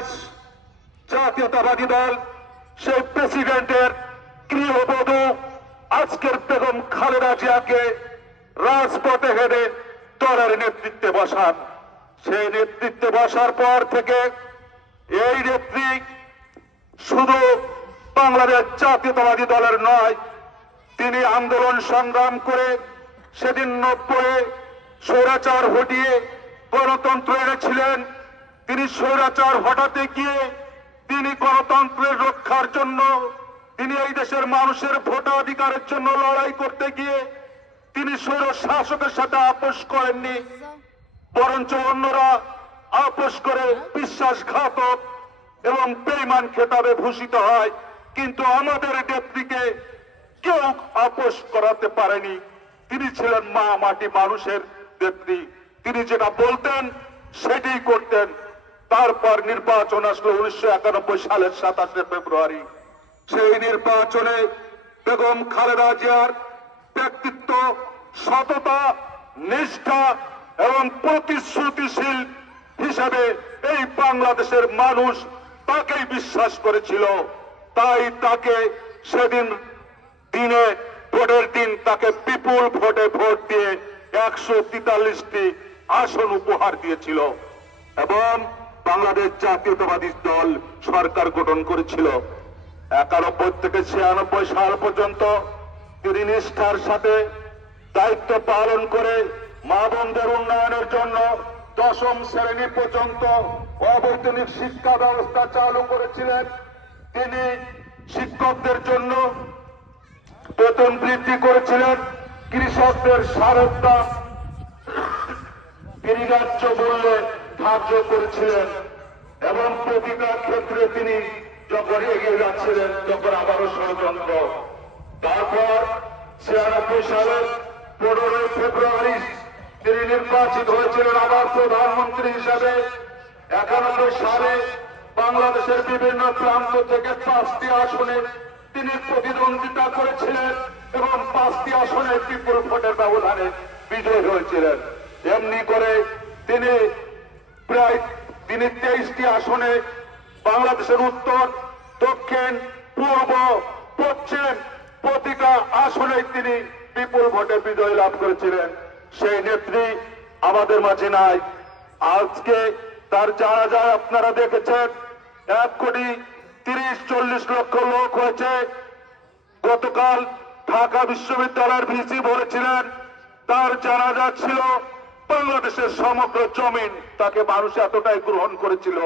বাংলাদেশ জাতীয়তাবাদী দল সেই প্রেসিডেন্টের গৃহবধূ আজকের বেগম খালেদা জিয়াকে রাজপথে হেঁটে দলের নেতৃত্বে বসান। সেই নেতৃত্বে বসার পর থেকে এই নেত্রী শুধু বাংলাদেশ জাতীয়তাবাদী দলের নয়, তিনি আন্দোলন সংগ্রাম করে সেদিন 90-এ স্বৈরাচার হটিয়ে গণতন্ত্র এনেছিলেন। তিনি স্বৈরাচার হটাতে গিয়ে তিনি গণতন্ত্রের রক্ষার জন্য, তিনি এই দেশের মানুষের ভোটাধিকারের জন্য লড়াই করতে গিয়ে তিনি স্বৈর শাসকের সাথে আপোষ করেননি, বরঞ্চ অন্যরা আপোষ করে বিশ্বাসঘাতক এবং বেঈমান খেতাবে ভূষিত হয়। কিন্তু আমাদের নেত্রীকে কেউ আপোষ করাতে পারেনি। তিনি ছিলেন মা মাটি মানুষের নেত্রী। তিনি যেটা বলতেন সেটাই করতেন। তারপর নির্বাচন আসলো 1991 সালের 27শে ফেব্রুয়ারি। সেই নির্বাচনে বেগম খালেদা জিয়ার ব্যক্তিত্ব, সততা, নিষ্ঠা এবং প্রতিশ্রুতিশীল হিসাবে এই বাংলাদেশের মানুষ তাকেই বিশ্বাস করেছিল। তাই তাকে সেদিন দিনে ভোটের দিন তাকে বিপুল ভোটে ভোট দিয়ে 143টি আসন উপহার দিয়েছিল এবং বাংলাদেশ জাতীয়তাবাদী দল সরকার গঠন করেছিল। 91 থেকে 96 সাল পর্যন্ত তিনি নিষ্ঠার সাথে দায়িত্ব পালন করে মা বোনদের উন্নয়নের জন্য 10ম শ্রেণী পর্যন্ত অবৈতনিক শিক্ষা ব্যবস্থা চালু করেছিলেন। তিনি শিক্ষকদের জন্য বেতন বৃদ্ধি করেছিলেন, কৃষকদের সারের দাম তিনি ন্যায্য মূল্যে ধার্য করেছিলেন এবং প্রতিটা ক্ষেত্রে তিনি যখন এগিয়ে যাচ্ছিলেন তখন আবারও ষড়যন্ত্র। তারপর 96 সালের 15 ফেব্রুয়ারি তিনি নির্বাচিত হয়েছিলেন আবার প্রধানমন্ত্রী হিসাবে। 91 সালে বাংলাদেশের বিভিন্ন প্রান্ত থেকে 5টি আসনে তিনি প্রতিদ্বন্দ্বিতা করেছিলেন এবং 5টি আসনে বিপুল ভোটের ব্যবধানে বিজয়ী হয়েছিলেন। এমনি করে তিনি প্রায় 23টি আসনে বাংলাদেশের উত্তর, দক্ষিণ, পূর্ব, পশ্চিম প্রতিটা আসনে তিনি বিপুল ভোটে বিজয় লাভ করেছিলেন। সেই নেত্রী আমাদের মাঝে নাই। আজকে তার জানাজা আপনারা দেখেছেন, 1,30,40 লক্ষ লোক হয়েছে। গতকাল ঢাকা বিশ্ববিদ্যালয়ের ভিসি বলেছিলেন তার জানাজা ছিল বাংলাদেশের সমগ্র জমিন, তাকে মানুষ এতটাই গ্রহণ করেছিল।